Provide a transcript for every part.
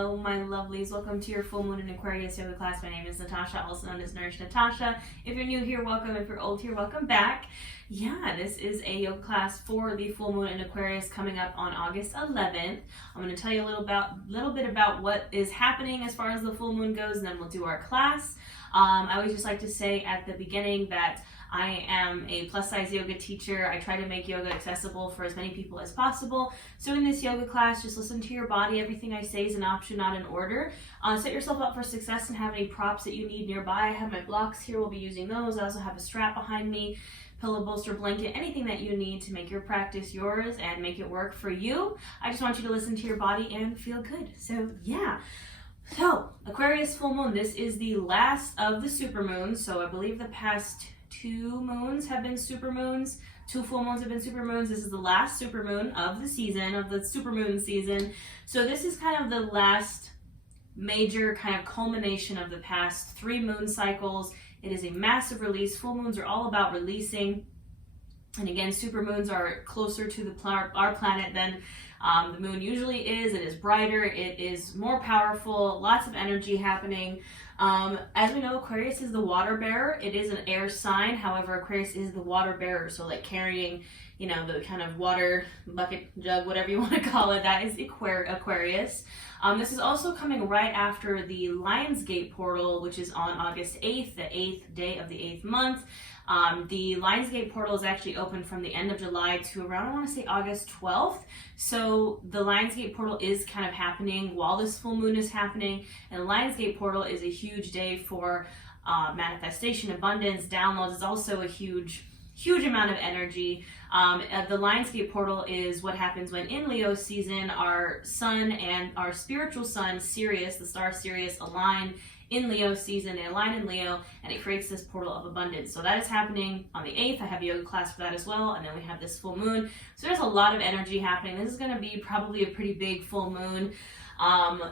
Hello, my lovelies. Welcome to your full moon in Aquarius yoga class. My name is Natasha, also known as Nourish Natasha. If you're new here, welcome. If you're old here, welcome back. Yeah, this is a yoga class for the full moon in Aquarius coming up on August 11th. I'm going to tell you a little bit about what is happening as far as the full moon goes, and then we'll do our class. I always just like to say at the beginning that I am a plus size yoga teacher. I try to make yoga accessible for as many people as possible. So in this yoga class, just listen to your body. Everything I say is an option, not an order. Set yourself up for success and have any props that you need nearby. I have my blocks here. We'll be using those. I also have a strap behind me, pillow, bolster, blanket, anything that you need to make your practice yours and make it work for you. I just want you to listen to your body and feel good. So yeah. So Aquarius full moon, this is the last of the super moons. So I believe the past 2 moons have been super moons. 2 full moons have been super moons. This is the last super moon of the season, of the super moon season. So this is kind of the last major kind of culmination of the past 3 moon cycles. It is a massive release. Full moons are all about releasing. And again, super moons are closer to our planet than the moon usually is. It is brighter. It is more powerful. Lots of energy happening. As we know, Aquarius is the water bearer. It is an air sign. However, Aquarius is the water bearer. So like carrying, you know, the kind of water bucket, jug, whatever you want to call it, that is Aquarius. This is also coming right after the Lionsgate portal, which is on August 8th, the 8th day of the 8th month. The Lionsgate portal is actually open from the end of July to around, I want to say August 12th. So the Lionsgate portal is kind of happening while this full moon is happening. And the Lionsgate portal is a huge day for manifestation, abundance, downloads. It's also a huge amount of energy. The Lionsgate portal is what happens when in Leo season, our sun and our spiritual sun, Sirius, the star Sirius, align in Leo season. They align in Leo, and it creates this portal of abundance. So that is happening on the 8th. I have a yoga class for that as well. And then we have this full moon. So there's a lot of energy happening. This is going to be probably a pretty big full moon.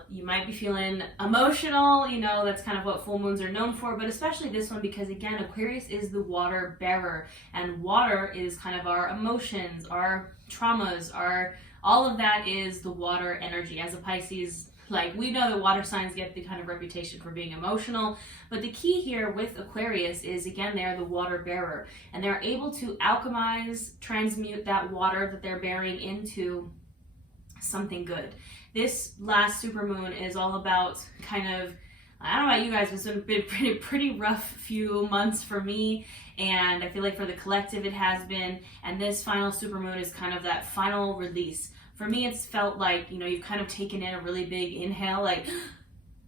You might be feeling emotional, you know, that's kind of what full moons are known for, but especially this one because, again, Aquarius is the water bearer, and water is kind of our emotions, our traumas, all of that is the water energy. As a Pisces, like, we know that water signs get the kind of reputation for being emotional, but the key here with Aquarius is, again, they're the water bearer, and they're able to alchemize, transmute that water that they're bearing into something good. This last super moon is all about kind of, I don't know about you guys, but it's been pretty rough few months for me, and I feel like for the collective it has been, and this final super moon is kind of that final release. For me, it's felt like, you know, you've kind of taken in a really big inhale, like,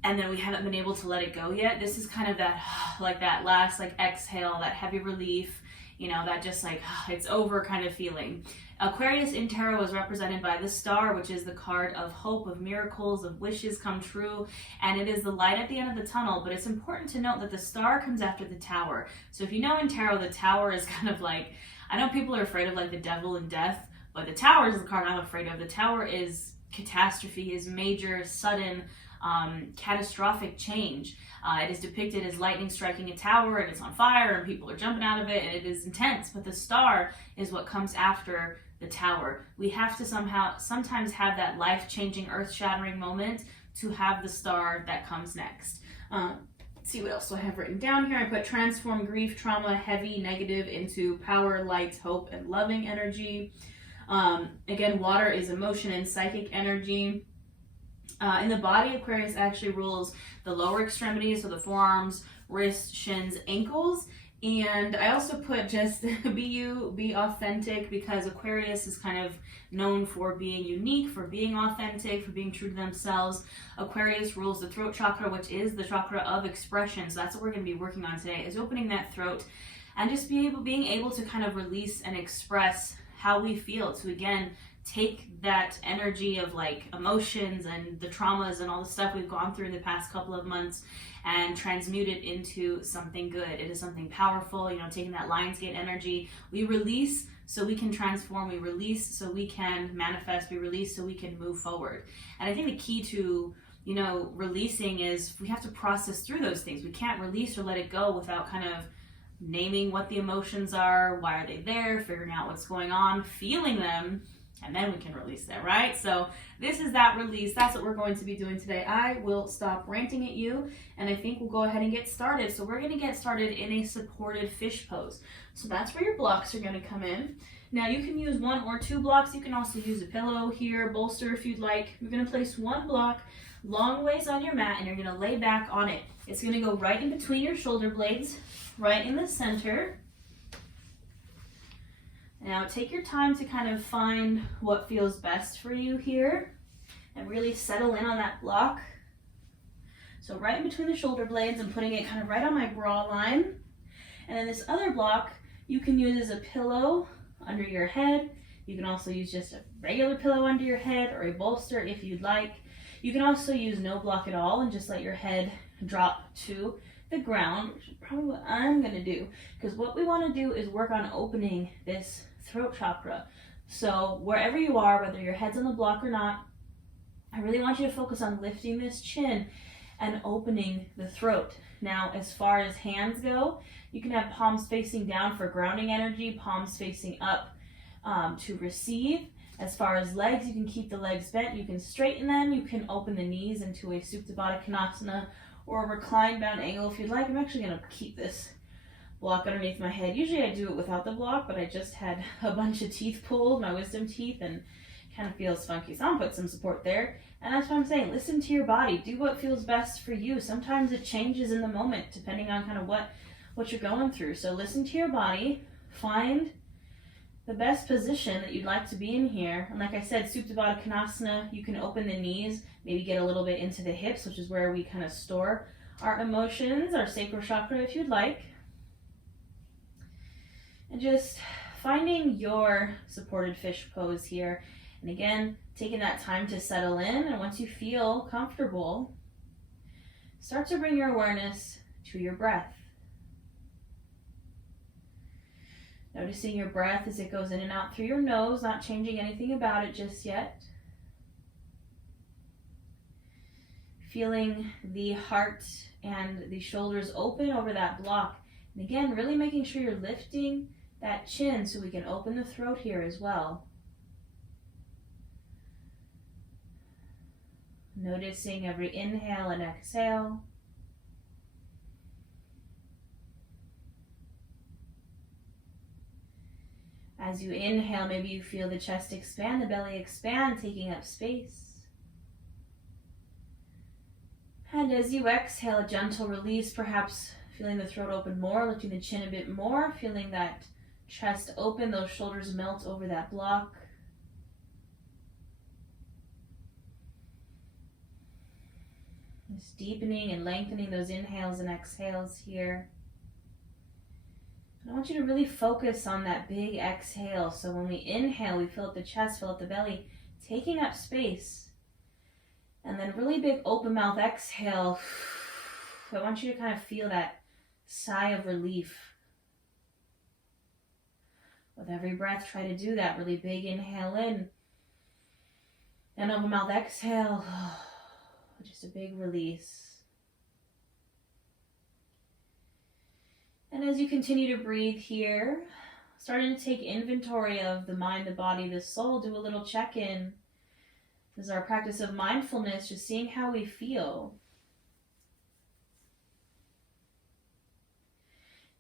and then we haven't been able to let it go yet. This is kind of that, like that last, like, exhale, that heavy relief, you know, that just like, it's over kind of feeling. Aquarius in tarot is represented by the star, which is the card of hope, of miracles, of wishes come true, and it is the light at the end of the tunnel. But it's important to note that the star comes after the tower. So if you know in tarot, the tower is kind of like, I know people are afraid of like the devil and death, but the tower is the card I'm afraid of. The tower is catastrophe, is major, sudden, catastrophic change. It is depicted as lightning striking a tower, and it's on fire, and people are jumping out of it, and it is intense. But the star is what comes after the tower. We have to sometimes have that life-changing, earth-shattering moment to have the star that comes next. Let's see what else do I have written down here. I put transform grief, trauma, heavy, negative into power, light, hope, and loving energy. Again, water is emotion and psychic energy. In the body, Aquarius actually rules the lower extremities, so the forearms, wrists, shins, ankles. And I also put just be you, be authentic, because Aquarius is kind of known for being unique, for being authentic, for being true to themselves. Aquarius rules the throat chakra, which is the chakra of expression. So that's what we're going to be working on today, is opening that throat and just being able to kind of release and express how we feel, to again take that energy of like emotions and the traumas and all the stuff we've gone through in the past couple of months and transmute it into something good. It is something powerful, you know, taking that Lionsgate energy. We release so we can transform, we release so we can manifest, we release so we can move forward. And I think the key to, you know, releasing is we have to process through those things. We can't release or let it go without kind of naming what the emotions are, why are they there, figuring out what's going on, feeling them, And then we can release that, right? So this is that release. That's what we're going to be doing today. I will stop ranting at you, and I think we'll go ahead and get started. So we're going to get started in a supported fish pose. So that's where your blocks are going to come in. Now you can use 1 or 2 blocks. You can also use a pillow here, bolster if you'd like. You're going to place 1 block long ways on your mat, and you're going to lay back on it. It's going to go right in between your shoulder blades, right in the center. Now take your time to kind of find what feels best for you here and really settle in on that block. So right in between the shoulder blades, I'm putting it kind of right on my bra line. And then this other block you can use as a pillow under your head. You can also use just a regular pillow under your head or a bolster if you'd like. You can also use no block at all and just let your head drop to the ground, which is probably what I'm going to do, because what we want to do is work on opening this throat chakra. So wherever you are, whether your head's on the block or not, I really want you to focus on lifting this chin and opening the throat. Now, as far as hands go, you can have palms facing down for grounding energy, palms facing up to receive. As far as legs, you can keep the legs bent, you can straighten them, you can open the knees into a Supta Baddha Konasana or a reclined bound angle if you'd like. I'm actually going to keep this block underneath my head. Usually I do it without the block, but I just had a bunch of teeth pulled, my wisdom teeth, and kind of feels funky. So I'm gonna put some support there. And that's what I'm saying. Listen to your body. Do what feels best for you. Sometimes it changes in the moment depending on kind of what you're going through. So listen to your body. Find the best position that you'd like to be in here. And like I said, Supta Baddha Konasana, you can open the knees, maybe get a little bit into the hips, which is where we kind of store our emotions, our sacral chakra if you'd like. And just finding your supported fish pose here. And again, taking that time to settle in. And once you feel comfortable, start to bring your awareness to your breath. Noticing your breath as it goes in and out through your nose, not changing anything about it just yet. Feeling the heart and the shoulders open over that block. And again, really making sure you're lifting that chin so we can open the throat here as well. Noticing every inhale and exhale. As you inhale, maybe you feel the chest expand, the belly expand, taking up space. And as you exhale, a gentle release, perhaps feeling the throat open more, lifting the chin a bit more, feeling that chest open, those shoulders melt over that block. Just deepening and lengthening those inhales and exhales here. And I want you to really focus on that big exhale. So when we inhale, we fill up the chest, fill up the belly, taking up space. And then really big open mouth exhale. I want you to kind of feel that sigh of relief. With every breath, try to do that. Really big inhale in. And open mouth exhale. Just a big release. And as you continue to breathe here, starting to take inventory of the mind, the body, the soul, do a little check-in. This is our practice of mindfulness, just seeing how we feel.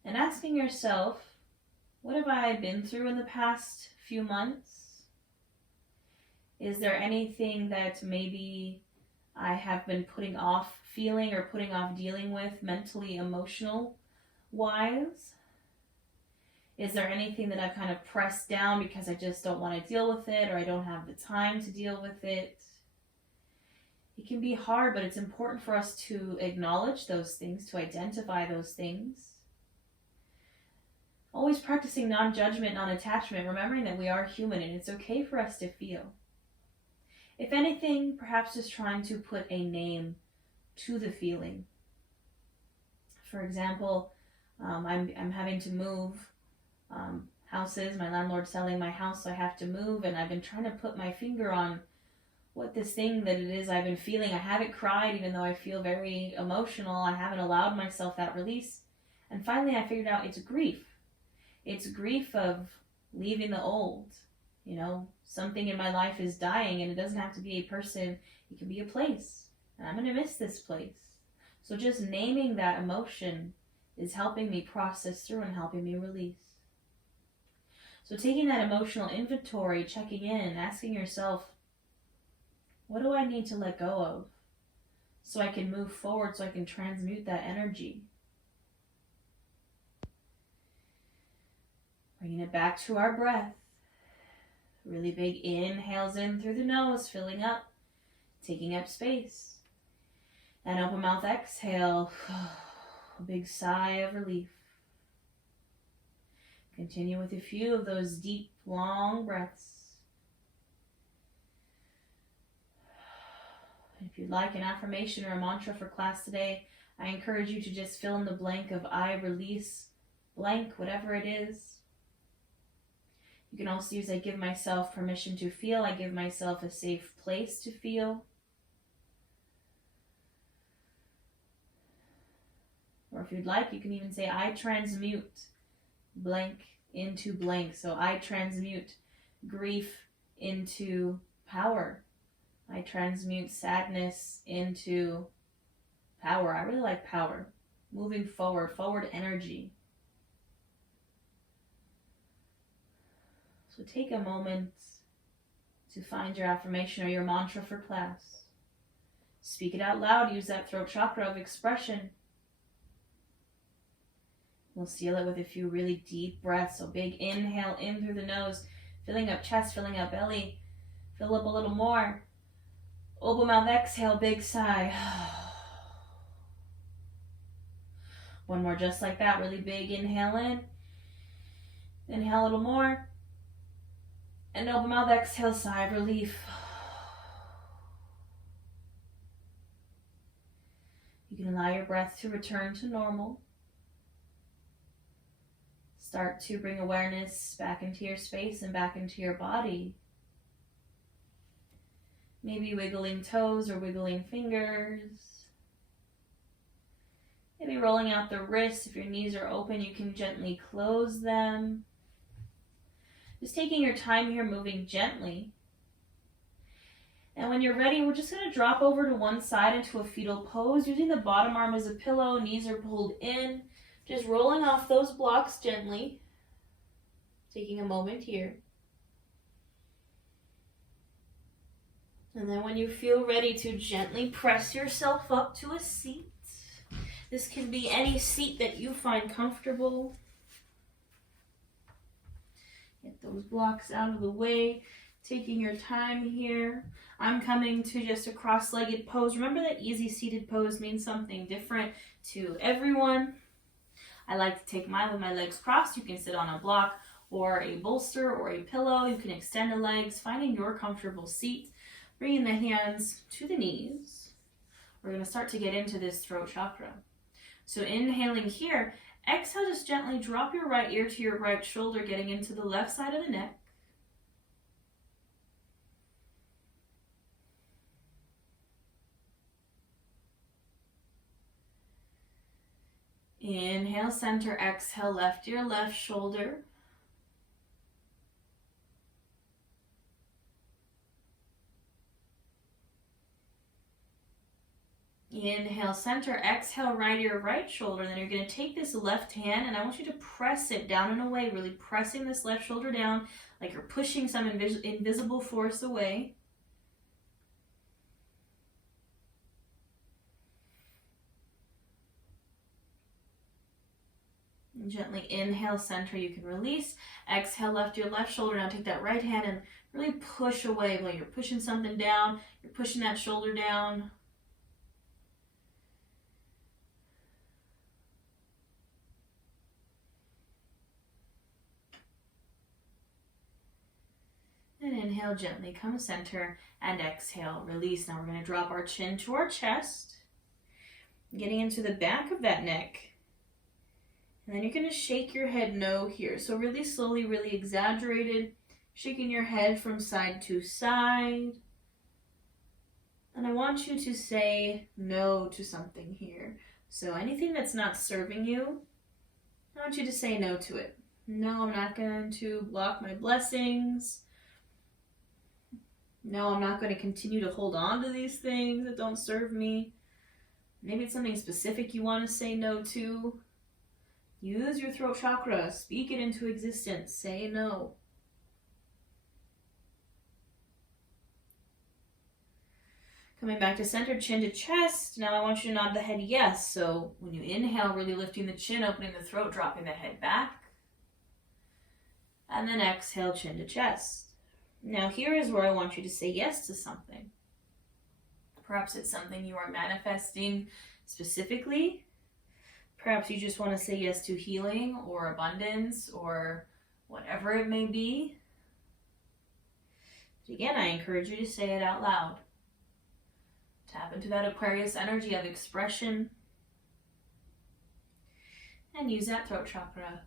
And asking yourself, what have I been through in the past few months? Is there anything that maybe I have been putting off feeling or putting off dealing with mentally, emotional wise? Is there anything that I've kind of pressed down because I just don't want to deal with it or I don't have the time to deal with it? It can be hard, but it's important for us to acknowledge those things, to identify those things. Always practicing non-judgment, non-attachment, remembering that we are human and it's okay for us to feel. If anything, perhaps just trying to put a name to the feeling. For example, I'm having to move houses. My landlord's selling my house, so I have to move, and I've been trying to put my finger on what this thing that it is I've been feeling. I haven't cried, even though I feel very emotional. I haven't allowed myself that release. And finally, I figured out it's grief. It's grief of leaving the old, something in my life is dying, and it doesn't have to be a person, it can be a place, and I'm going to miss this place. So just naming that emotion is helping me process through and helping me release. So taking that emotional inventory, checking in, asking yourself, what do I need to let go of so I can move forward, so I can transmute that energy? Bringing it back to our breath. Really big inhales in through the nose, filling up, taking up space. And open mouth exhale, a big sigh of relief. Continue with a few of those deep, long breaths. If you'd like an affirmation or a mantra for class today, I encourage you to just fill in the blank of I release blank, whatever it is. You can also use I give myself permission to feel. I give myself a safe place to feel. Or if you'd like, you can even say I transmute blank into blank. So I transmute grief into power. I transmute sadness into power. I really like power. Moving forward, forward energy. So take a moment to find your affirmation or your mantra for class. Speak it out loud. Use that throat chakra of expression. We'll seal it with a few really deep breaths. So big inhale in through the nose, filling up chest, filling up belly. Fill up a little more. Open mouth exhale, big sigh. One more just like that, really big inhale in. Inhale a little more. And open mouth exhale, sigh of relief. You can allow your breath to return to normal. Start to bring awareness back into your space and back into your body. Maybe wiggling toes or wiggling fingers. Maybe rolling out the wrists. If your knees are open, you can gently close them. Just taking your time here, moving gently. And when you're ready, we're just going to drop over to one side into a fetal pose, using the bottom arm as a pillow, knees are pulled in. Just rolling off those blocks gently. Taking a moment here. And then when you feel ready to gently press yourself up to a seat. This can be any seat that you find comfortable. Get those blocks out of the way. Taking your time here. I'm coming to just a cross-legged pose. Remember that easy seated pose means something different to everyone. I like to take mine with my legs crossed. You can sit on a block or a bolster or a pillow. You can extend the legs, finding your comfortable seat. Bringing the hands to the knees. We're going to start to get into this throat chakra. So inhaling here, exhale, just gently drop your right ear to your right shoulder, getting into the left side of the neck. Inhale, center, exhale, left ear, left shoulder. Inhale, center, exhale, right ear, right shoulder. And then you're going to take this left hand and I want you to press it down and away, really pressing this left shoulder down like you're pushing some invisible force away. And gently inhale, center, you can release. Exhale, left ear, left shoulder. Now take that right hand and really push away while you're pushing something down. You're pushing that shoulder down. And inhale gently, come center, and exhale, release. Now we're going to drop our chin to our chest, getting into the back of that neck. And then you're going to shake your head no here. So really slowly, really exaggerated, shaking your head from side to side. And I want you to say no to something here. So anything that's not serving you, I want you to say no to it. No, I'm not going to block my blessings. No, I'm not going to continue to hold on to these things that don't serve me. Maybe it's something specific you want to say no to. Use your throat chakra. Speak it into existence. Say no. Coming back to center, chin to chest. Now I want you to nod the head yes. So when you inhale, really lifting the chin, opening the throat, dropping the head back. And then exhale, chin to chest. Now here is where I want you to say yes to something. Perhaps it's something you are manifesting specifically. Perhaps you just want to say yes to healing or abundance or whatever it may be. But again, I encourage you to say it out loud. Tap into that Aquarius energy of expression and use that throat chakra.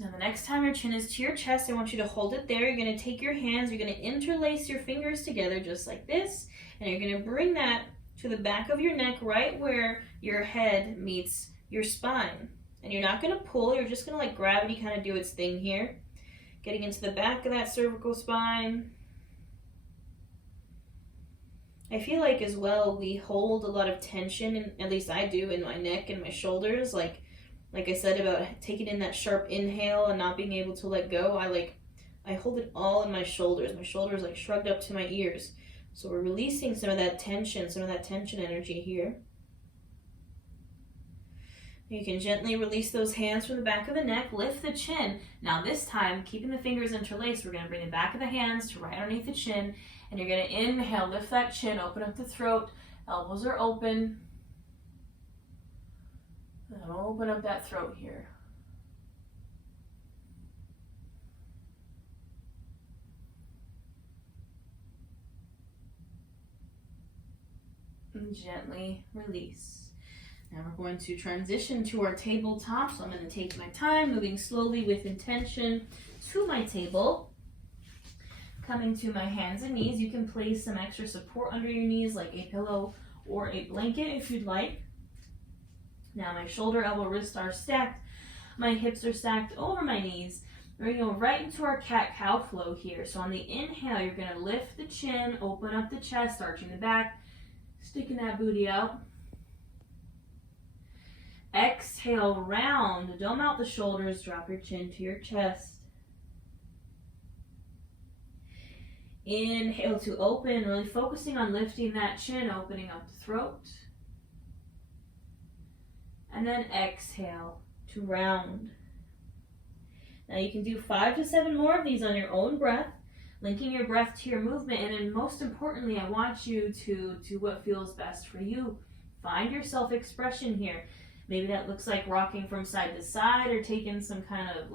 Now the next time your chin is to your chest, I want you to hold it there. You're going to take your hands, you're going to interlace your fingers together just like this, and you're going to bring that to the back of your neck right where your head meets your spine. And you're not going to pull, you're just going to let gravity kind of do its thing here. Getting into the back of that cervical spine. I feel like as well we hold a lot of tension, and at least I do, in my neck and my shoulders. Like I said about taking in that sharp inhale and not being able to let go, I hold it all in my shoulders. My shoulders like shrugged up to my ears. So we're releasing some of that tension energy here. You can gently release those hands from the back of the neck, lift the chin. Now this time, keeping the fingers interlaced, we're going to bring the back of the hands to right underneath the chin, and you're going to inhale, lift that chin, open up the throat, elbows are open. And open up that throat here. And gently release. Now we're going to transition to our tabletop. So I'm going to take my time, moving slowly with intention to my table. Coming to my hands and knees. You can place some extra support under your knees like a pillow or a blanket if you'd like. Now my shoulder, elbow, wrist are stacked. My hips are stacked over my knees. We're going to go right into our cat-cow flow here. So on the inhale, you're going to lift the chin, open up the chest, arching the back, sticking that booty out. Exhale, round. Dome out the shoulders, drop your chin to your chest. Inhale to open, really focusing on lifting that chin, opening up the throat. And then exhale to round. Now you can do 5 to 7 more of these on your own breath, linking your breath to your movement. And then most importantly, I want you to do what feels best for you. Find your self-expression here. Maybe that looks like rocking from side to side or taking some kind of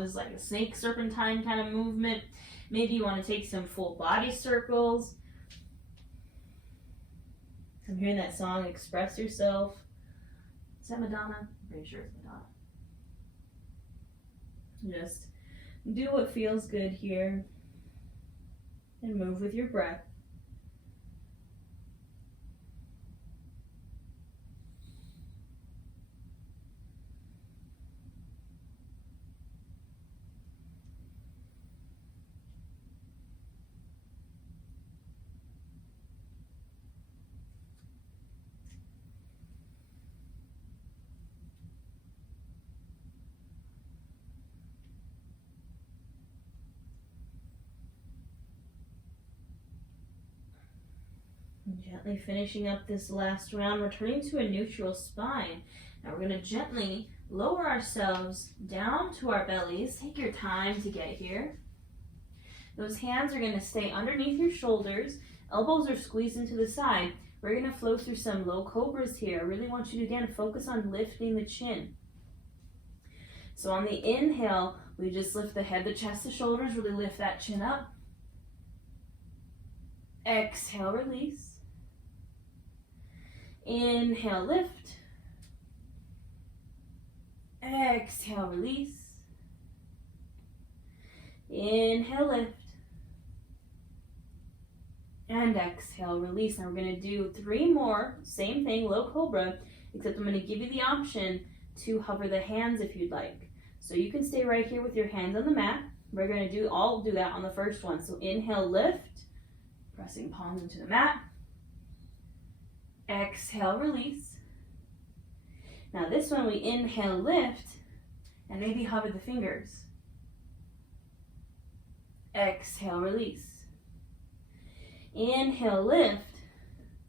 this is like a snake serpentine kind of movement. Maybe you want to take some full body circles. I'm hearing that song, Express Yourself. Is that Madonna? I'm pretty sure it's Madonna. Just do what feels good here and move with your breath. Gently finishing up this last round, returning to a neutral spine. Now we're going to gently lower ourselves down to our bellies. Take your time to get here. Those hands are going to stay underneath your shoulders. Elbows are squeezed into the side. We're going to flow through some low cobras here. I really want you to, again, focus on lifting the chin. So on the inhale, we just lift the head, the chest, the shoulders, really lift that chin up. Exhale, release. Inhale, lift. Exhale, release. Inhale, lift. And exhale, release. Now we're going to do 3 more. Same thing, low cobra, except I'm going to give you the option to hover the hands if you'd like. So you can stay right here with your hands on the mat. We're going to all do that on the first one. So inhale, lift, pressing palms into the mat. Exhale, release. Now this one, we inhale, lift, and maybe hover the fingers. Exhale, release. Inhale, lift,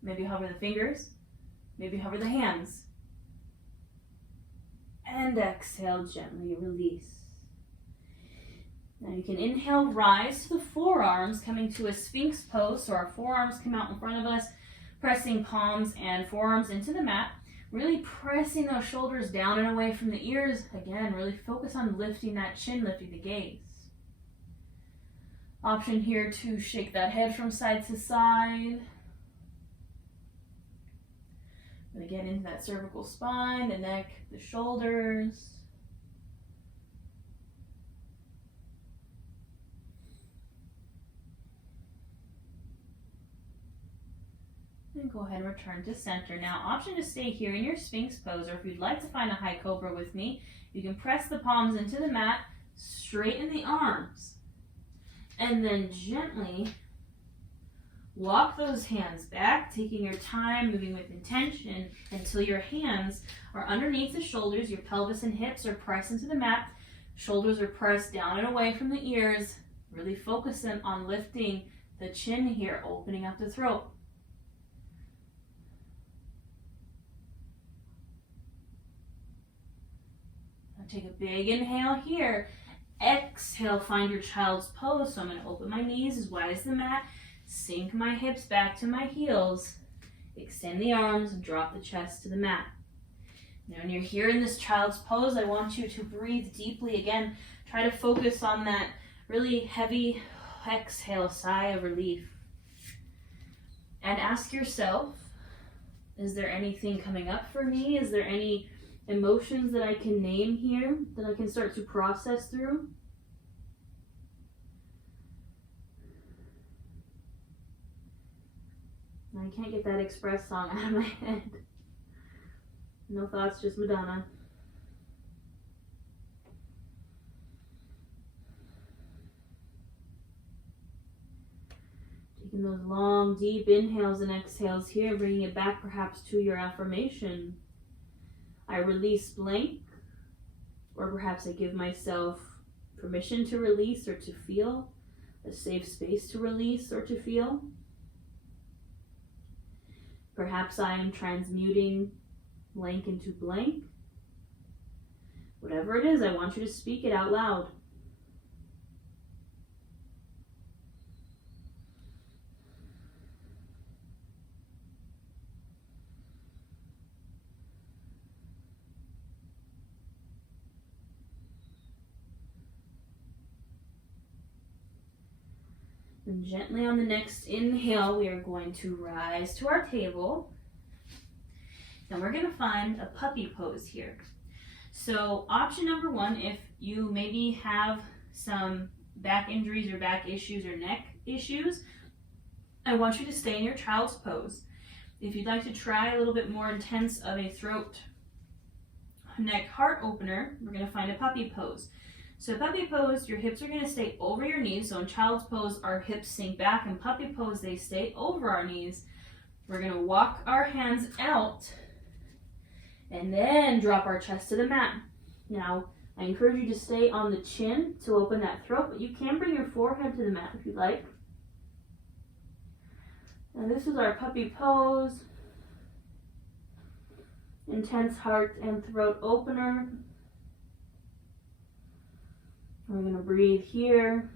maybe hover the fingers, maybe hover the hands. And exhale, gently release. Now you can inhale, rise to the forearms, coming to a Sphinx pose. So our forearms come out in front of us, pressing palms and forearms into the mat. Really pressing those shoulders down and away from the ears. Again, really focus on lifting that chin, lifting the gaze. Option here to shake that head from side to side. And again, into that cervical spine, the neck, the shoulders. And go ahead and return to center. Now, option to stay here in your Sphinx pose, or if you'd like to find a high Cobra with me, you can press the palms into the mat, straighten the arms, and then gently walk those hands back, taking your time, moving with intention until your hands are underneath the shoulders, your pelvis and hips are pressed into the mat, shoulders are pressed down and away from the ears, really focusing on lifting the chin here, opening up the throat. Now take a big inhale here. Exhale, find your child's pose. So I'm going to open my knees as wide as the mat, sink my hips back to my heels, extend the arms, and drop the chest to the mat. Now when you're here in this child's pose, I want you to breathe deeply. Again, try to focus on that really heavy exhale, sigh of relief. And ask yourself, is there anything coming up for me? Is there any emotions that I can name here that I can start to process through? I can't get that Express song out of my head. No thoughts, just Madonna. Taking those long, deep inhales and exhales here, bringing it back perhaps to your affirmation. I release blank, or perhaps I give myself permission to release or to feel, a safe space to release or to feel. Perhaps I am transmuting blank into blank. Whatever it is, I want you to speak it out loud. And gently on the next inhale, we are going to rise to our table. And we're going to find a puppy pose here. So option number one, if you maybe have some back injuries or back issues or neck issues, I want you to stay in your child's pose. If you'd like to try a little bit more intense of a throat, neck, heart opener, we're going to find a puppy pose. So puppy pose, your hips are going to stay over your knees. So in child's pose, our hips sink back. In puppy pose, they stay over our knees. We're going to walk our hands out and then drop our chest to the mat. Now, I encourage you to stay on the chin to open that throat, but you can bring your forehead to the mat if you'd like. Now this is our puppy pose. Intense heart and throat opener. We're going to breathe here.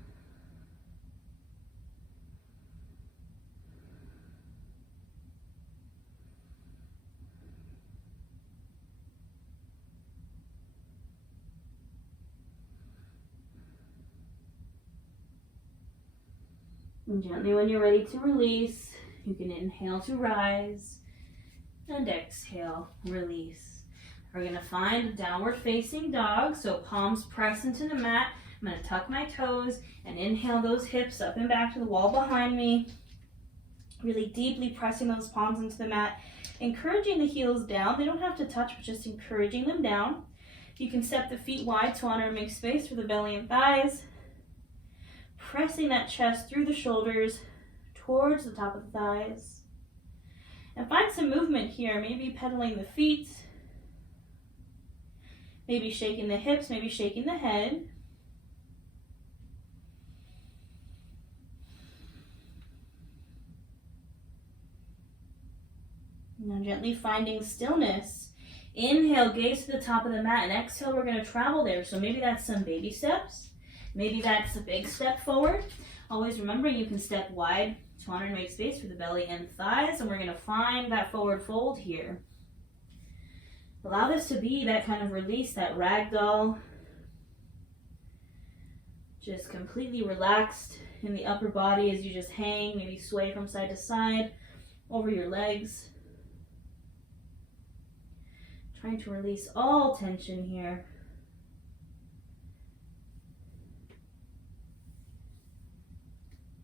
And gently, when you're ready to release, you can inhale to rise and exhale, release. We're going to find a downward facing dog. So palms press into the mat. I'm going to tuck my toes and inhale those hips up and back to the wall behind me. Really deeply pressing those palms into the mat, encouraging the heels down. They don't have to touch, but just encouraging them down. You can step the feet wide to honor and make space for the belly and thighs. Pressing that chest through the shoulders towards the top of the thighs. And find some movement here, maybe pedaling the feet, maybe shaking the hips, maybe shaking the head. Now gently finding stillness. Inhale, gaze to the top of the mat, and exhale, we're going to travel there. So maybe that's some baby steps. Maybe that's a big step forward. Always remember, you can step wide to honor and make space for the belly and thighs, and we're going to find that forward fold here. Allow this to be that kind of release, that ragdoll. Just completely relaxed in the upper body as you just hang, maybe sway from side to side over your legs. Trying to release all tension here.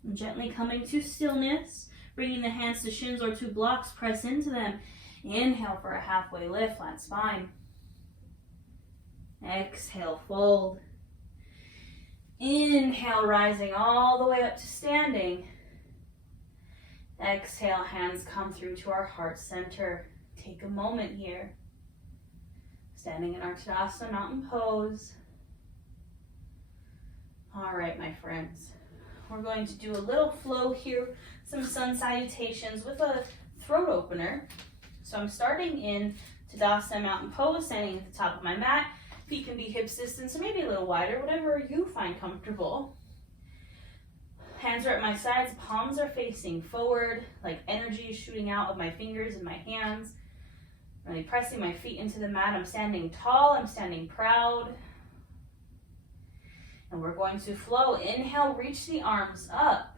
And gently coming to stillness, bringing the hands to shins or to blocks, press into them. Inhale for a halfway lift, flat spine. Exhale, fold. Inhale, rising all the way up to standing. Exhale, hands come through to our heart center. Take a moment here. Standing in our Tadasana mountain pose. All right, my friends. We're going to do a little flow here, some sun salutations with a throat opener. So I'm starting in Tadasana mountain pose, standing at the top of my mat. Feet can be hips distance, or maybe a little wider, whatever you find comfortable. Hands are at my sides, palms are facing forward, like energy is shooting out of my fingers and my hands. Really pressing my feet into the mat. I'm standing tall, I'm standing proud. And we're going to flow. Inhale, reach the arms up.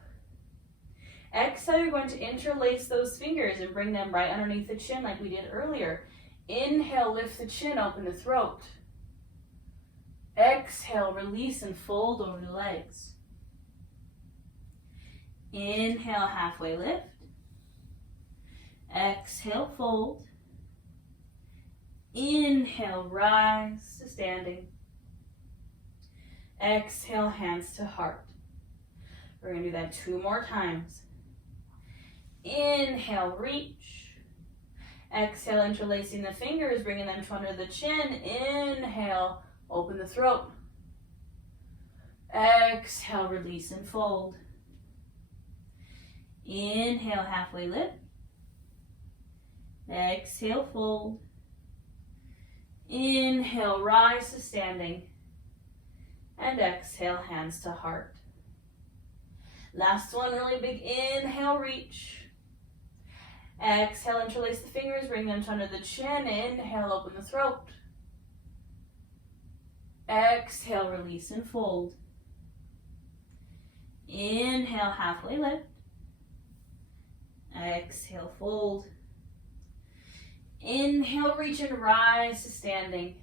Exhale, you're going to interlace those fingers and bring them right underneath the chin like we did earlier. Inhale, lift the chin, open the throat. Exhale, release and fold over the legs. Inhale, halfway lift. Exhale, fold. Inhale, rise to standing. Exhale, hands to heart. We're going to do that 2 more times. Inhale, reach. Exhale, interlacing the fingers, bringing them to under the chin. Inhale, open the throat. Exhale, release and fold. Inhale, halfway lift. Exhale, fold. Inhale, rise to standing. And exhale, hands to heart. Last one, really big inhale, reach. Exhale, interlace the fingers, bring them to under the chin. Inhale, open the throat. Exhale, release and fold. Inhale, halfway lift. Exhale, fold. Inhale, reach and rise to standing.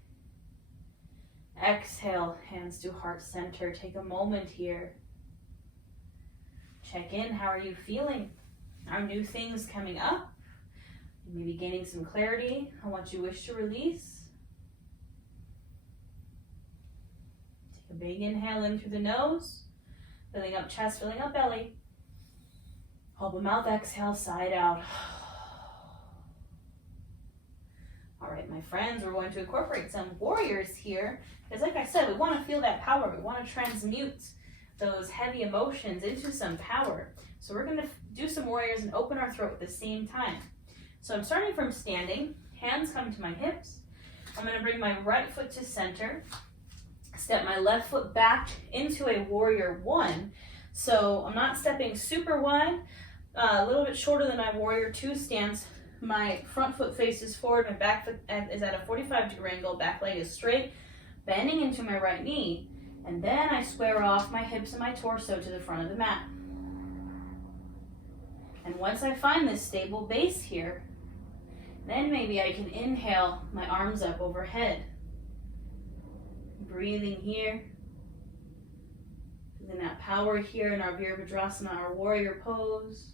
Exhale, hands to heart center. Take a moment here. Check in. How are you feeling? Are new things coming up? Maybe gaining some clarity on what you wish to release. Take a big inhale in through the nose, filling up chest, filling up belly. Open mouth, exhale, side out. All right, my friends, we're going to incorporate some warriors here. Because like I said, we want to feel that power. We want to transmute those heavy emotions into some power. So we're going to do some warriors and open our throat at the same time. So I'm starting from standing. Hands come to my hips. I'm going to bring my right foot to center. Step my left foot back into a warrior 1. So I'm not stepping super wide. A little bit shorter than my warrior 2 stance. My front foot faces forward, my back foot is at a 45-degree angle, back leg is straight, bending into my right knee, and then I square off my hips and my torso to the front of the mat. And once I find this stable base here, then maybe I can inhale my arms up overhead. Breathing here, feeling that power here in our Virabhadrasana, our warrior pose.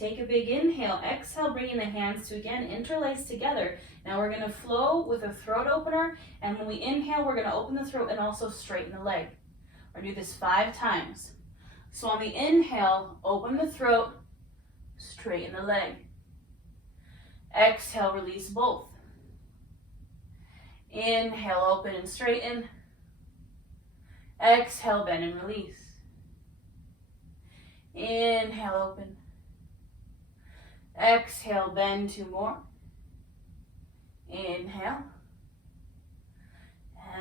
Take a big inhale. Exhale, bringing the hands to, again, interlace together. Now we're going to flow with a throat opener, and when we inhale, we're going to open the throat and also straighten the leg. We're going to do this 5 times. So on the inhale, open the throat, straighten the leg. Exhale, release both. Inhale, open and straighten. Exhale, bend and release. Inhale, open. Exhale, bend 2 more. Inhale.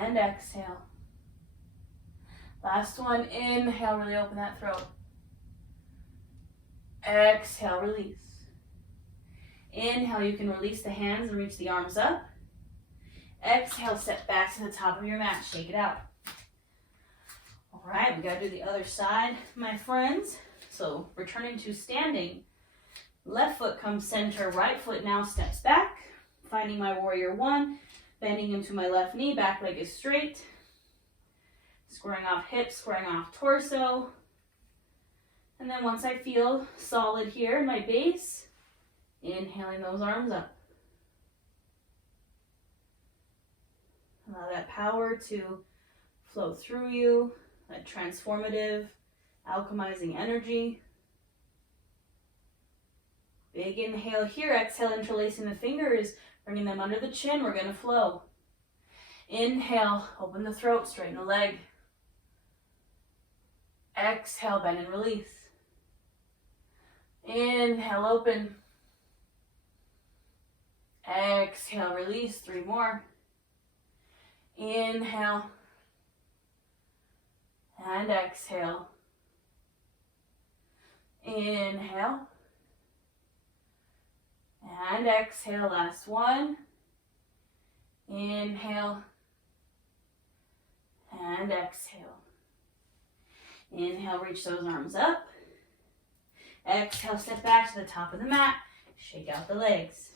And exhale. Last one, inhale, really open that throat. Exhale, release. Inhale, you can release the hands and reach the arms up. Exhale, step back to the top of your mat, shake it out. All right, we gotta do the other side, my friends. So returning to standing, left foot comes center, right foot now steps back, finding my warrior 1, bending into my left knee, back leg is straight, squaring off hips, squaring off torso. And then once I feel solid here in my base, inhaling those arms up. Allow that power to flow through you, that transformative, alchemizing energy. Big inhale here, exhale, interlacing the fingers, bringing them under the chin, we're gonna flow. Inhale, open the throat, straighten the leg. Exhale, bend and release. Inhale, open. Exhale, release, 3 more. Inhale. And exhale. Inhale. And exhale, last one. Inhale. And exhale. Inhale, reach those arms up. Exhale, step back to the top of the mat. Shake out the legs.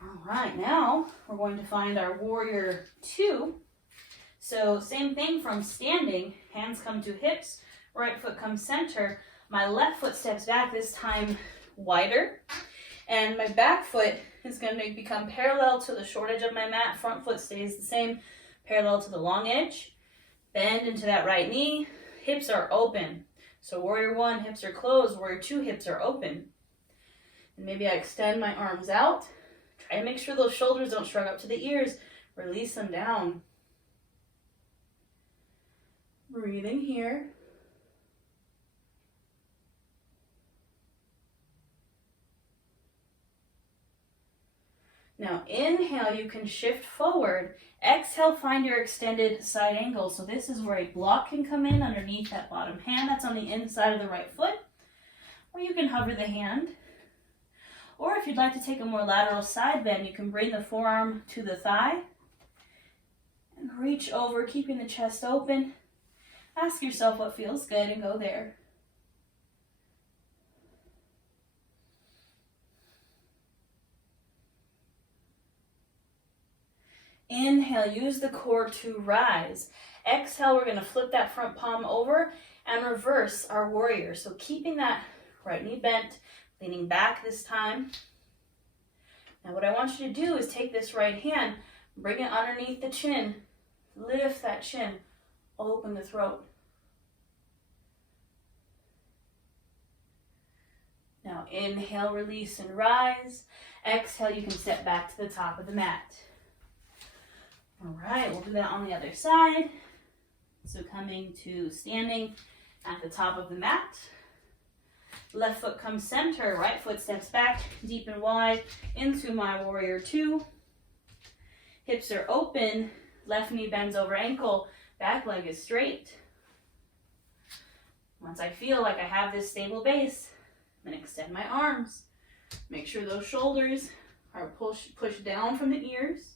All right, now we're going to find our warrior 2. So same thing from standing. Hands come to hips. Right foot comes center. My left foot steps back, this time wider. And my back foot is going to become parallel to the short edge of my mat. Front foot stays the same, parallel to the long edge. Bend into that right knee. Hips are open. So warrior 1, hips are closed. Warrior 2, hips are open. And maybe I extend my arms out. Try to make sure those shoulders don't shrug up to the ears. Release them down. Breathing here. Now inhale, you can shift forward. Exhale, find your extended side angle. So this is where a block can come in underneath that bottom hand. That's on the inside of the right foot. Or you can hover the hand. Or if you'd like to take a more lateral side bend, you can bring the forearm to the thigh and reach over, keeping the chest open. Ask yourself what feels good and go there. Inhale, use the core to rise. Exhale, we're going to flip that front palm over and reverse our warrior. So keeping that right knee bent, leaning back this time. Now what I want you to do is take this right hand, bring it underneath the chin, lift that chin, open the throat. Now inhale, release and rise. Exhale, you can step back to the top of the mat. All right, we'll do that on the other side. So coming to standing at the top of the mat. Left foot comes center, right foot steps back deep and wide into my warrior 2. Hips are open, left knee bends over ankle, back leg is straight. Once I feel like I have this stable base, I'm going to extend my arms. Make sure those shoulders are pushed down from the ears.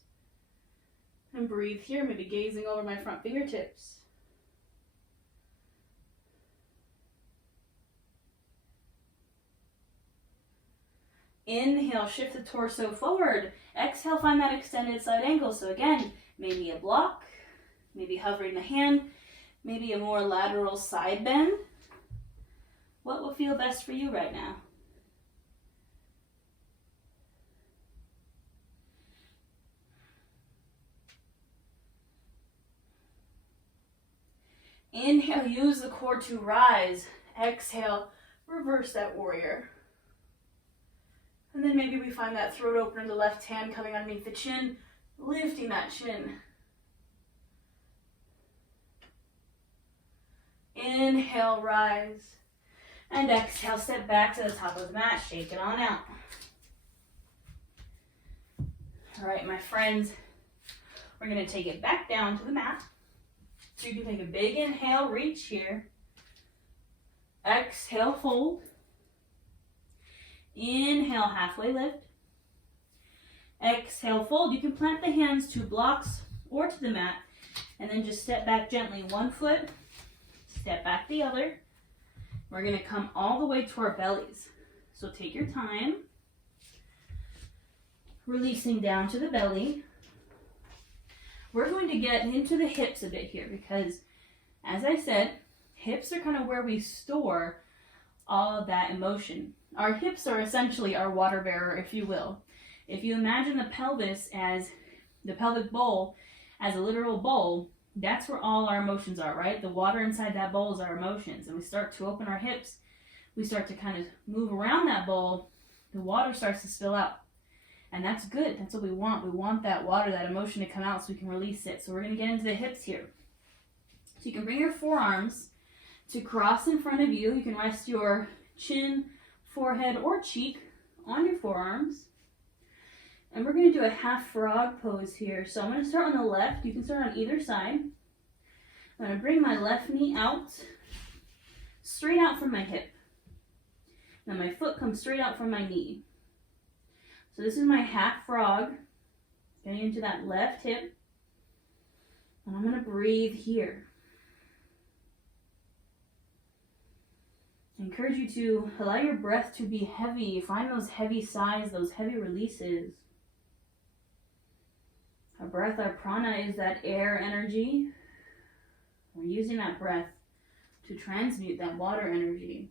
And breathe here, maybe gazing over my front fingertips. Inhale, shift the torso forward. Exhale, find that extended side angle. So again, maybe a block, maybe hovering the hand, maybe a more lateral side bend. What will feel best for you right now? Inhale, use the core to rise. Exhale, reverse that warrior. And then maybe we find that throat opener, the left hand coming underneath the chin, lifting that chin. Inhale, rise. And exhale, step back to the top of the mat, shake it on out. All right, my friends, we're gonna take it back down to the mat. So you can take a big inhale, reach here. Exhale, fold. Inhale, halfway lift. Exhale, fold. You can plant the hands to blocks or to the mat, and then just step back gently. One foot, step back the other. We're gonna come all the way to our bellies. So take your time. Releasing down to the belly. We're going to get into the hips a bit here because, as I said, hips are kind of where we store all of that emotion. Our hips are essentially our water bearer, if you will. If you imagine the pelvis as the pelvic bowl as a literal bowl, that's where all our emotions are, right? The water inside that bowl is our emotions. And we start to open our hips. We start to kind of move around that bowl. The water starts to spill out. And that's good. That's what we want. We want that water, that emotion to come out so we can release it. So we're going to get into the hips here. So you can bring your forearms to cross in front of you. You can rest your chin, forehead, or cheek on your forearms. And we're going to do a half frog pose here. So I'm going to start on the left. You can start on either side. I'm going to bring my left knee out, straight out from my hip. Now my foot comes straight out from my knee. So this is my half frog, getting into that left hip. And I'm going to breathe here. I encourage you to allow your breath to be heavy. Find those heavy sighs, those heavy releases. Our breath, our prana, is that air energy. We're using that breath to transmute that water energy.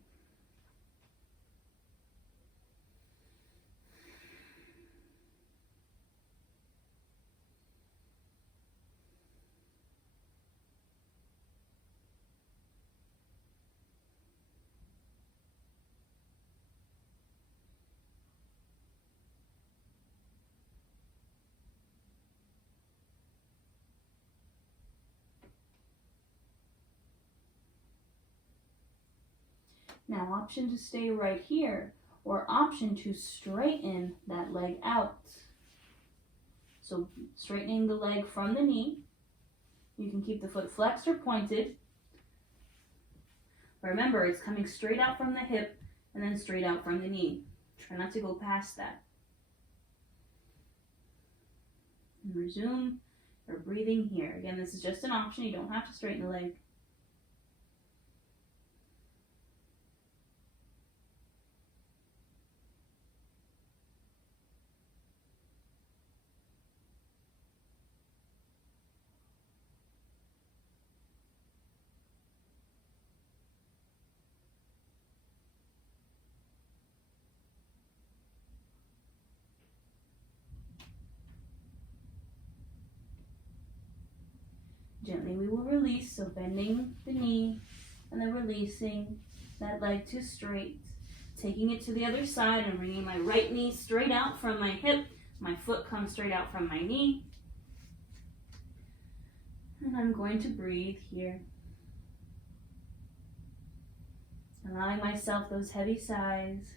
Now, option to stay right here, or option to straighten that leg out. So straightening the leg from the knee. You can keep the foot flexed or pointed. Remember, it's coming straight out from the hip and then straight out from the knee. Try not to go past that. And resume your breathing here. Again, this is just an option. You don't have to straighten the leg. Gently we will release, so bending the knee and then releasing that leg to straight. Taking it to the other side and bringing my right knee straight out from my hip. My foot comes straight out from my knee. And I'm going to breathe here. Allowing myself those heavy sighs.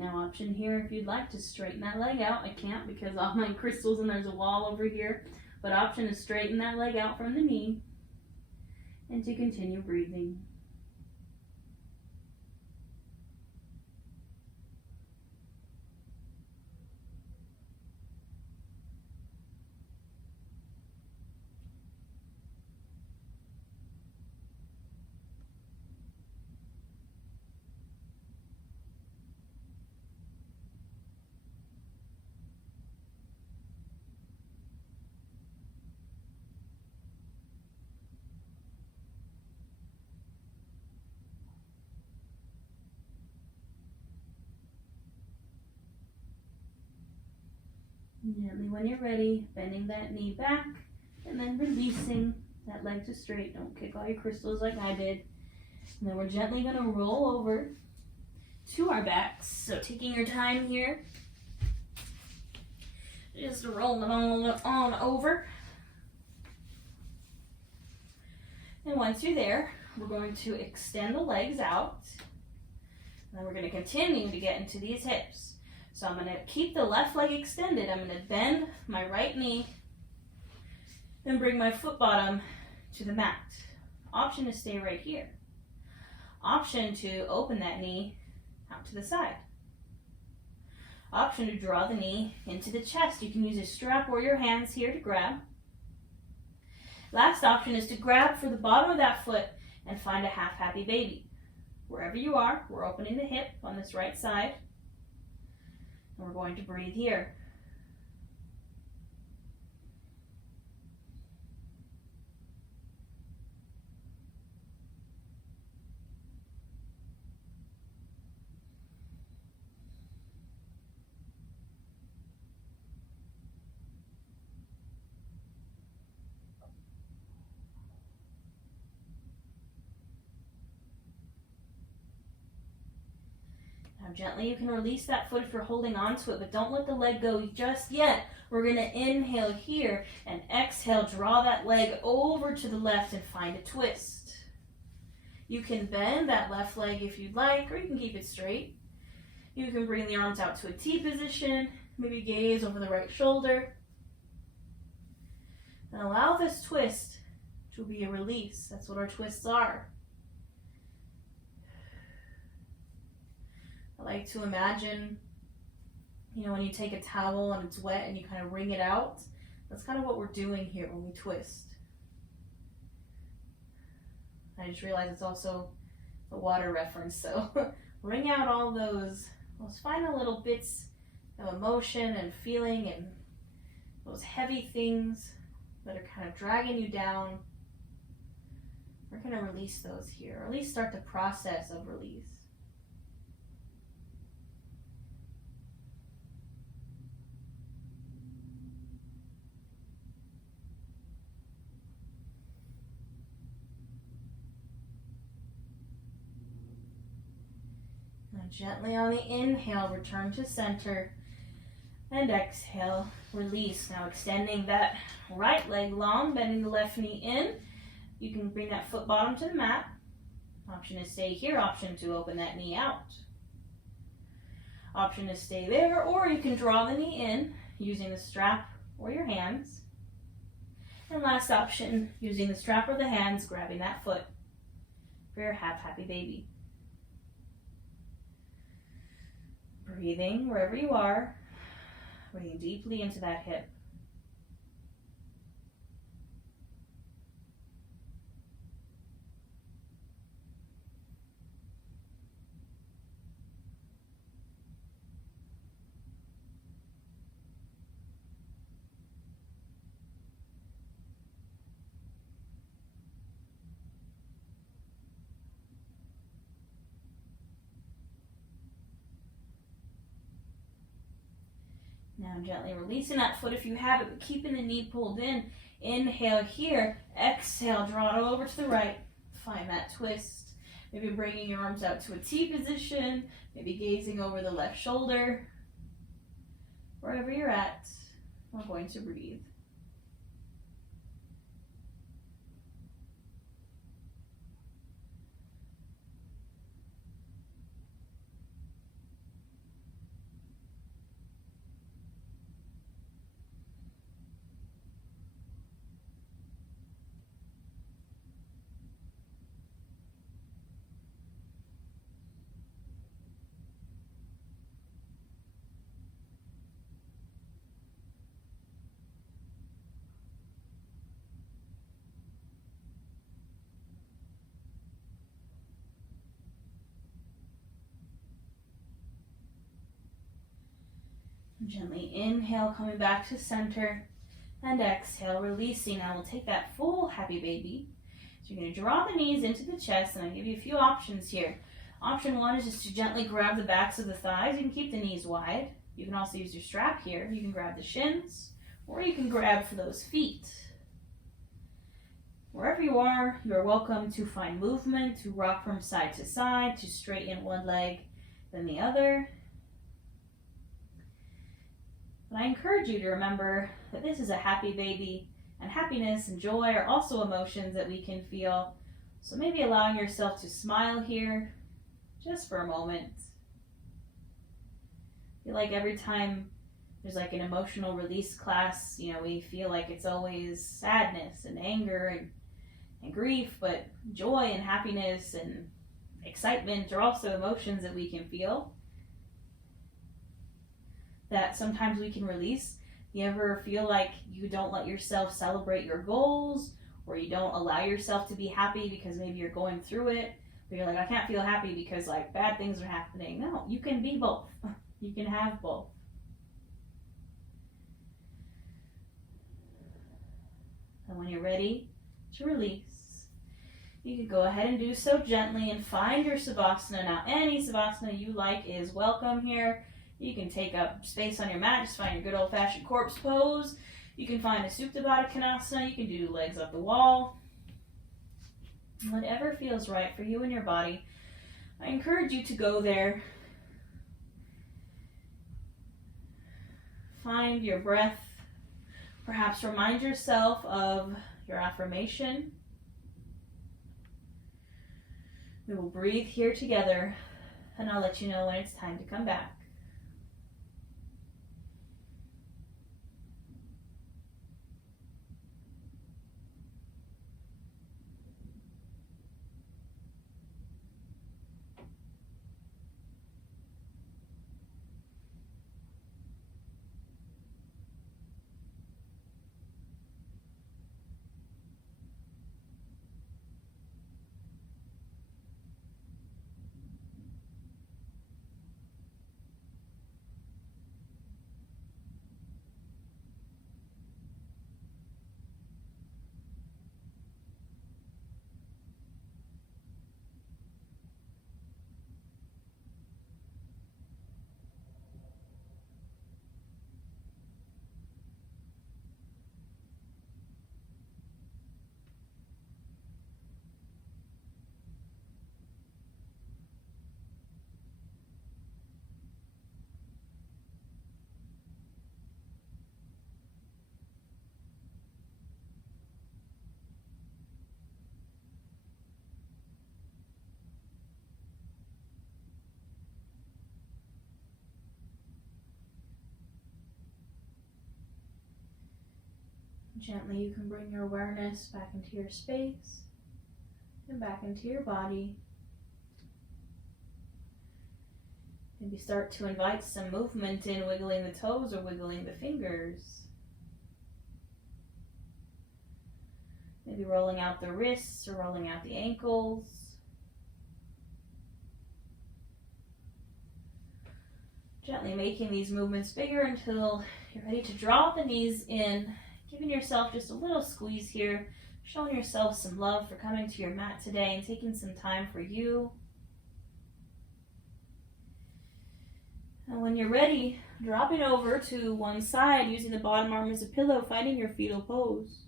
Now option here if you'd like to straighten that leg out. I can't because all my crystals and there's a wall over here. But option is straighten that leg out from the knee. and to continue breathing. Gently, when you're ready, bending that knee back and then releasing that leg to straight. Don't kick all your crystals like I did. And then we're gently going to roll over to our backs. So taking your time here, just roll it on over. And once you're there, we're going to extend the legs out. And then we're going to continue to get into these hips. So I'm going to keep the left leg extended. I'm going to bend my right knee and bring my foot bottom to the mat. Option to stay right here. Option to open that knee out to the side. Option to draw the knee into the chest. You can use a strap or your hands here to grab. Last option is to grab for the bottom of that foot and find a half happy baby. Wherever you are, we're opening the hip on this right side. And we're going to breathe here. Now gently you can release that foot if you're holding on to it, but don't let the leg go just yet. We're going to inhale here and exhale, draw that leg over to the left and find a twist. You can bend that left leg if you'd like, or you can keep it straight. You can bring the arms out to a T position, maybe gaze over the right shoulder. And allow this twist to be a release. That's what our twists are. I like to imagine, when you take a towel and it's wet and you kind of wring it out. That's kind of what we're doing here when we twist. I just realized it's also a water reference, so wring out all those final little bits of emotion and feeling and those heavy things that are kind of dragging you down. We're going to release those here, or at least start the process of release. Gently on the inhale, return to center, and exhale, release. Now extending that right leg long, bending the left knee in. You can bring that foot bottom to the mat. Option is stay here, option to open that knee out. Option is stay there, or you can draw the knee in using the strap or your hands. And last option, using the strap or the hands, grabbing that foot for your half happy baby. Breathing wherever you are, breathing deeply into that hip. Now gently releasing that foot if you have it, but keeping the knee pulled in. Inhale here, exhale, draw it over to the right. Find that twist. Maybe bringing your arms out to a T position, maybe gazing over the left shoulder. Wherever you're at, we're going to breathe. Gently inhale, coming back to center, and exhale, releasing. Now we'll take that full happy baby. So you're going to draw the knees into the chest, and I'll give you a few options here. Option one is just to gently grab the backs of the thighs. You can keep the knees wide. You can also use your strap here. You can grab the shins, or you can grab for those feet. Wherever you are welcome to find movement, to rock from side to side, to straighten one leg, then the other. But I encourage you to remember that this is a happy baby, and happiness and joy are also emotions that we can feel. So maybe allowing yourself to smile here just for a moment. I feel like every time there's like an emotional release class, we feel like it's always sadness and anger and grief, but joy and happiness and excitement are also emotions that we can feel, that sometimes we can release. You ever feel like you don't let yourself celebrate your goals, or you don't allow yourself to be happy because maybe you're going through it, but you're like, I can't feel happy because like bad things are happening? No, you can be both. You can have both. And when you're ready to release, you can go ahead and do so gently and find your Savasana. Now, any Savasana you like is welcome here. You can take up space on your mat, just find your good old-fashioned corpse pose. You can find a Supta Baddha Konasana. You can do legs up the wall. Whatever feels right for you and your body, I encourage you to go there. Find your breath. Perhaps remind yourself of your affirmation. We will breathe here together, and I'll let you know when it's time to come back. Gently, you can bring your awareness back into your space and back into your body. Maybe start to invite some movement in, wiggling the toes or wiggling the fingers. Maybe rolling out the wrists or rolling out the ankles. Gently making these movements bigger until you're ready to draw the knees in. Giving yourself just a little squeeze here, showing yourself some love for coming to your mat today and taking some time for you. And when you're ready, dropping over to one side, using the bottom arm as a pillow, finding your fetal pose.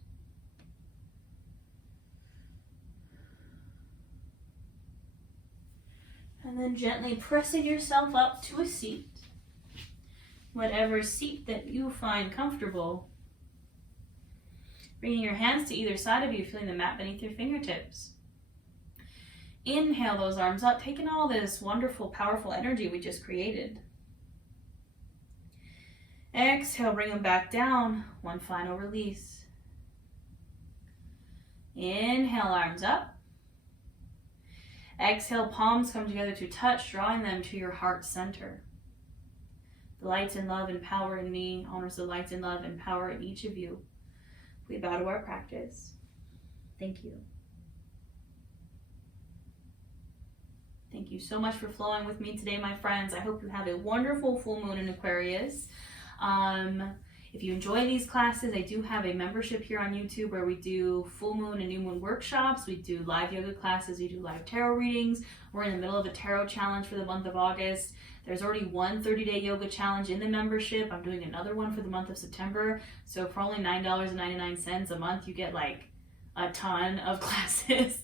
And then gently pressing yourself up to a seat, whatever seat that you find comfortable. Bringing your hands to either side of you, feeling the mat beneath your fingertips. Inhale those arms up, taking all this wonderful, powerful energy we just created. Exhale, bring them back down. One final release. Inhale, arms up. Exhale, palms come together to touch, drawing them to your heart center. The light and love and power in me honors the light and love and power in each of you. We bow to our practice. Thank you. Thank you so much for flowing with me today, my friends. I hope you have a wonderful full moon in Aquarius. If you enjoy these classes, I do have a membership here on YouTube where we do full moon and new moon workshops. We do live yoga classes. We do live tarot readings. We're in the middle of a tarot challenge for the month of August. There's already one 30-day yoga challenge in the membership. I'm doing another one for the month of September. So for only $9.99 a month, you get like a ton of classes.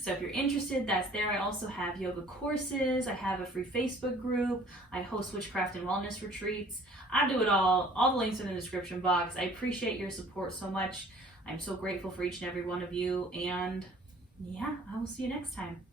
So if you're interested, that's there. I also have yoga courses. I have a free Facebook group. I host witchcraft and wellness retreats. I do it all. All the links are in the description box. I appreciate your support so much. I'm so grateful for each and every one of you. And yeah, I will see you next time.